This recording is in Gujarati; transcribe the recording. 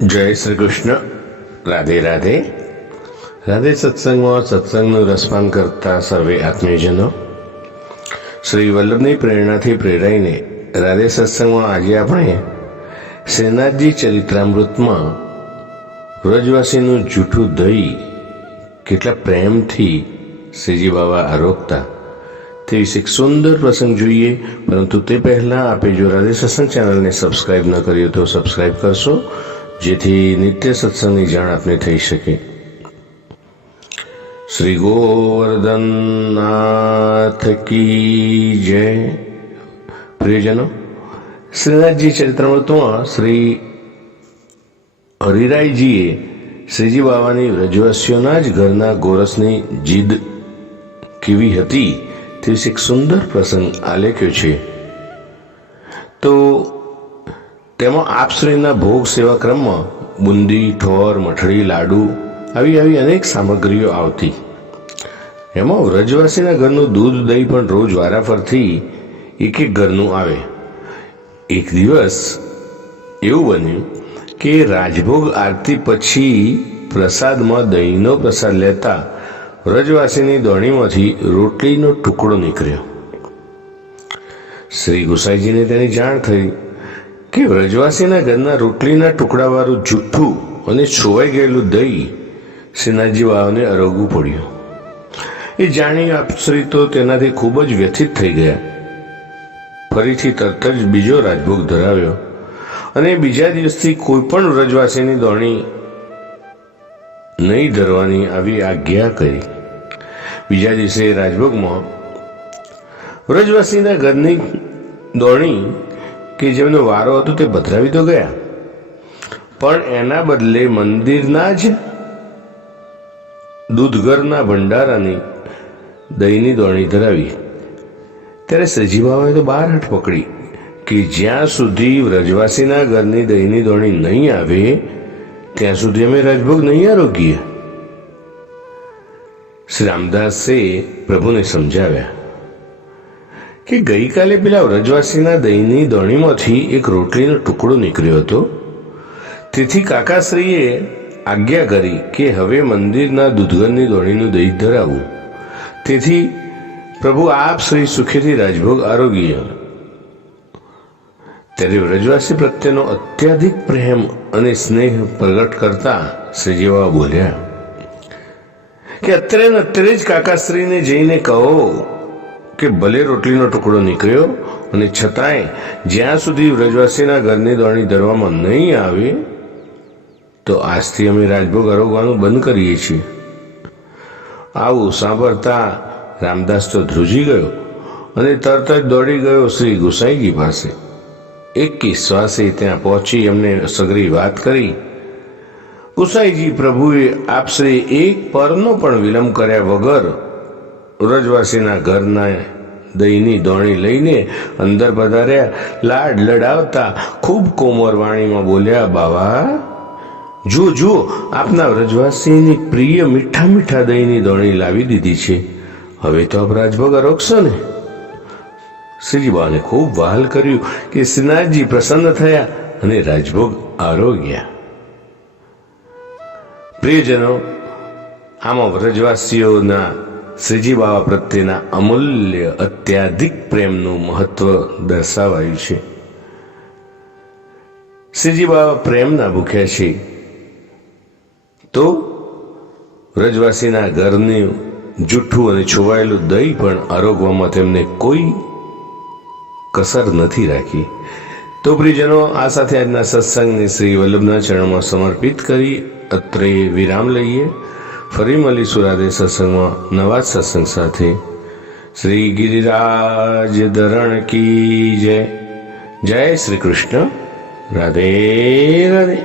જય શ્રી કૃષ્ણ. રાધે રાધે. રાધે સત્સંગમાં સત્સંગનું રસપાન કરતા સર્વે આત્મીયજનો, શ્રી વલ્લભની પ્રેરણાથી પ્રેરાઈને રાધે સત્સંગમાં આજે આપણે શ્રીનાથજી ચરિત્રામૃતમાં વ્રજવાસીનું જૂઠું દહીં કેટલા પ્રેમથી શ્રીજી બાબા આરોગતા તે વિશે એક સુંદર પ્રસંગ જોઈએ. પરંતુ તે પહેલાં આપે જો રાધે સત્સંગ ચેનલને સબસ્ક્રાઈબ ન કર્યું તો સબસ્ક્રાઈબ કરશો, જેથી નિત્ય સત્સંગની જાણ આપને થઈ શકે. શ્રી ગોવર્ધનનાથ કી જય. પ્રિયજનો, શ્રીનાથજી ચરિત્રામૃતમાં શ્રી હરિરાયજીએ શ્રીજી બાબાની વ્રજવાસીઓના જ ઘરના ગોરસની જીદ કેવી હતી તે વિશે એક સુંદર પ્રસંગ આલેખ્યો છે. તો તેમાં આપશ્રીના ભોગ સેવા ક્રમમાં બુંદી, ઠોર, મઠડી, લાડુ આવી અનેક સામગ્રીઓ આવતી. એમાં વ્રજવાસીના ઘરનું દૂધ, દહીં પણ રોજ વારાફરતી એક ઘરનું આવે. એક દિવસ એવું બન્યું કે રાજભોગ આરતી પછી પ્રસાદમાં દહીંનો પ્રસાદ લેતા વ્રજવાસીની દોણીમાંથી રોટલીનો ટુકડો નીકળ્યો. શ્રી ગુસાઈજીને તેની જાણ થઈ કે વ્રજવાસીના ઘરના રોટલીના ટુકડાવાળું જૂઠું અને છોવાઈ ગયેલું દહીં શ્રીનાથજી બાબાને આરોગવું પડ્યું. એ જાણી આપશ્રી તો તેનાથી ખૂબ જ વ્યથિત થઈ ગયા. ફરીથી તરત જ બીજો રાજભોગ ધરાવ્યો અને બીજા દિવસથી કોઈ પણ વ્રજવાસીની દોણી નહીં ધરવાની આવી આજ્ઞા કરી. બીજા દિવસે રાજભોગમાં વ્રજવાસીના ઘરની દોણી કે જેમનો વારો હતો તે પધરાવી તો ગયા, પણ એના બદલે મંદિરના જ દૂધઘરના ભંડારાની દહીંની દોણી ધરાવી. ત્યારે શ્રીજી બાબાએ તો બારહટ પકડી કે જ્યાં સુધી વ્રજવાસીના ઘરની દહીંની દોણી નહીં આવે ત્યાં સુધી અમે રાજભોગ નહીં આરોગીએ. શ્રી રામદાસે પ્રભુને સમજાવ્યા કે ગઈકાલે પેલા વ્રજવાસીના દહીંની દોણીમાંથી એક રોટલીનો ટુકડો નીકળ્યો હતો, તેથી કાકાશ્રીએ આજ્ઞા કરી કે હવે મંદિરના દૂધઘરની દોણીનું દહીં ધરાવવું. તેથી પ્રભુ આપ શ્રી સુખેથી રાજભોગ આરોગીએ. ત્યારે વ્રજવાસી પ્રત્યેનો અત્યાધિક પ્રેમ અને સ્નેહ પ્રગટ કરતા શ્રીજી બાબા બોલ્યા કે અત્યારે જ કાકાશ્રીને જઈને કહો કે ભલે રોટલીનો ટુકડો નીકળ્યો અને છતાંય જ્યાં સુધી વ્રજવાસીના ઘરની દોણી ધરવામાં નહીં આવે તો આજથી અમે રાજભોગ આરોગવાનું બંધ કરીએ છીએ. આવું સાંભળતા રામદાસ તો ધ્રુજી ગયો અને તરત જ દોડી ગયો શ્રી ગુસાઈજી પાસે. એક શ્વાસે ત્યાં પહોંચી એમને સગરી વાત કરી. ગુસાઈજી પ્રભુએ આપશ્રી એક પરનો પણ વિલંબ કર્યા વગર વ્રજવાસીના ઘરના દહીંની દોણી લઈને અંદર પધાર્યા. લાડ લડાવતા ખૂબ કોમળ વાણીમાં બોલ્યા, બાબા જુઓ આપના વ્રજવાસીની પ્રિય મીઠા મીઠા દહીંની દોણી લાવી દીધી છે, હવે તો આપ રાજભોગ આરોગશો ને. શ્રીજી બાબાને ખૂબ વહાલ કર્યું કે શ્રીનાથજી પ્રસન્ન થયા અને રાજભોગ આરોગ્યા. પ્રિયજનો, આમાં વ્રજવાસીઓના શ્રીજી બાબા પ્રત્યેના અમૂલ્ય અત્યાધિક પ્રેમનું મહત્વ દર્શાવાયું છે. શ્રીજી બાબા પ્રેમના ભૂખ્યા છે, તો વ્રજવાસીના ઘરનું જૂઠું અને છોવાયેલું દહીં પણ આરોગવામાં તેમને કોઈ કસર નથી રાખી. તો પ્રિયજનો, આ સાથે આજના સત્સંગને શ્રી વલ્લભના ચરણોમાં સમર્પિત કરી અત્રે વિરામ લઈએ. ફરી મળીશું રાધે સત્સંગમાં નવા સત્સંગ સાથે. શ્રી ગિરિરાજ ધરણ કી જય. જય શ્રી કૃષ્ણ. રાધે રાધે.